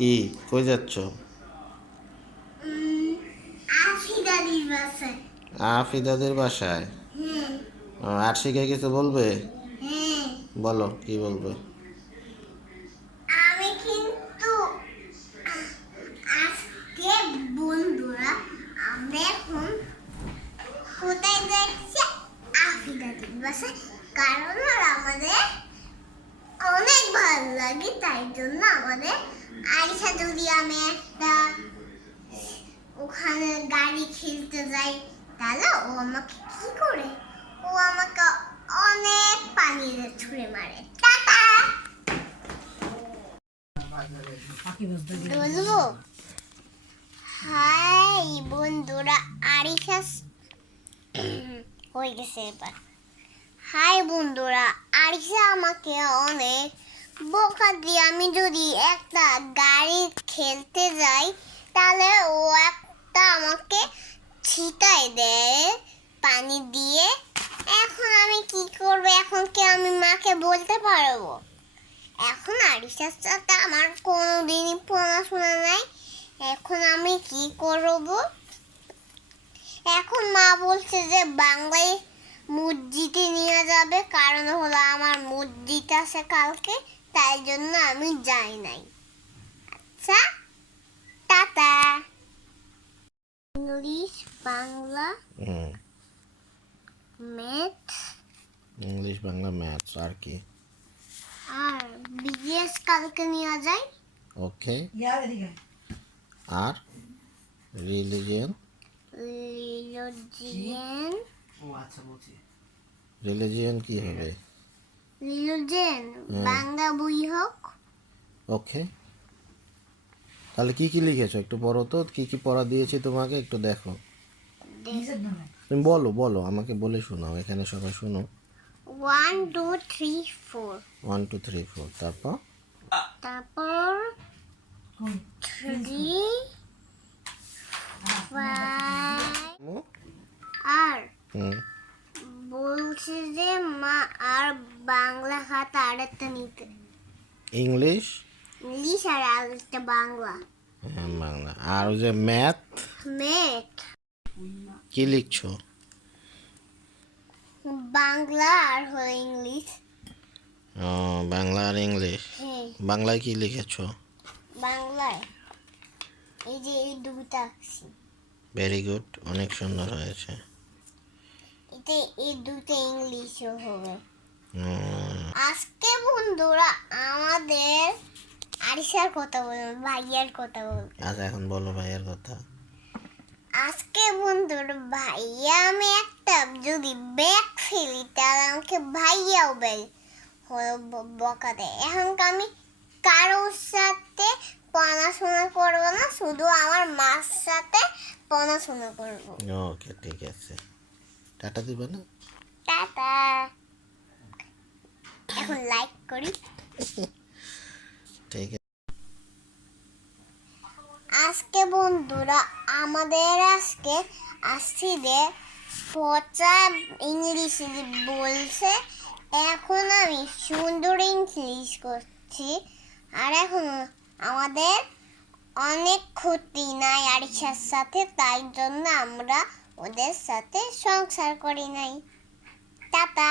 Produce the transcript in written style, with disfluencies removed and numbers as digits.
কি কই যাচ্ছ? আফিদাদির বাসায়। আফিদাদের বাসায়? আরশিকে কিছু বলবে? হ্যাঁ, বলো কি বলবে। আমি কিন্তু আজকে বন্ধুরা আমরা এখন কোথায় যাচ্ছি? আফিদাদির বাসায়। কারণ ওর আমাদের অনেক ভালো লাগে, তাই জন্য আমাদের আরিশা যদি আমি একটা ওখানে গাড়ি খেলতে যাই, তাহলে ও আমাকে কি করে? ও আমাকে অনেক পানিতে ছুঁড়ে মারে। টাটা বলবো। হাই বন্ধুরা, আরিশা হয়ে গেছে এবার। হাই বন্ধুরা, আরিশা আমাকে অনেক বোকা দিয়ে আমি যদি একটা গাড়ি খেলতে যাই, তাহলে ও একটা আমাকে ছিটাই দেয় পানি দিয়ে। এখন আমি কি করব? এখন কি আমি মাকে বলতে পারবো? এখন আরিশার সাথে আমার কোনোদিনই পড়াশোনা নাই। এখন আমি কি করব? এখন মা বলছে যে বাংলায় মসজিদে নিয়ে যাবে, কারণ হলো আমার মসজিদ আছে কালকে, তাই জন্য আমি যাই নাই। আচ্ছা, tata. English, Bangla, math, English, Bangla, maths, আর কি? আর বিজিএস কালকে নিয়ে যাই। ওকে। আর রিলিজিয়ন? রিলিজিয়ন। রিলিজিয়ন কি হবে? রিলিজিয়ন বাংলা বই হোক। ওকে। তাহলে কি কি লিখেছো একটু পড়ো তো, কি কি পড়া দিয়েছি তোমাকে একটু দেখো। তুমি বলো বলো, আমাকে বলে শোনাও, এখানে সবাই শোনো। 1 2 3 4। 1 2 3 4, তারপর তারপর 3 5। আর হুম বলছে যে মা আর বাংলা খাতা আরেকটা নিতে। ইংলিশ? ইংলিশ আর আরেকটা বাংলা। হ্যাঁ বাংলা। আর ওই যে ম্যাথ? ম্যাথ। কি লিখছো? বাংলা আর হলো ইংলিশ। ও, বাংলা আর ইংলিশ। হ্যাঁ, বাংলায় কি লিখেছো? বাংলায় এই যে এই দুটো আঁকছি। ভেরি গুড, অনেক সুন্দর হয়েছে। এতে এই দুটো ইংলিশও হবে। হুম, আজকে বন্ধুরা আমাদের আরিশার কথা বলবো, ভাইয়ার কথা বলবো। আচ্ছা এখন বলো ভাইয়ের কথা। আজকে বন্ধুর ভাইয়া আমি একটা যদি ব্যাগ ফেলি, তাহলে আমাকে ভাইয়াও বকা দেয়। এখন আমি কারোর সাথে পড়াশোনা করবো না, শুধু আমার মার সাথে পড়াশোনা করবো। ওকে ঠিক আছে, টাটা দিবে না? টাটা। এখন লাইক করি। ঠিক আছে। আজকে বন্ধুরা আমাদের আজকে আসছে পচা ইংলিশ বলছে। এখন আমি সুন্দর ইংলিশ করছি। আর এখন আমাদের অনেক ক্ষতি নাই আরিশার সাথে, তাই জন্য আমরা ওদের সাথে সংসার করি নাই। টাটা।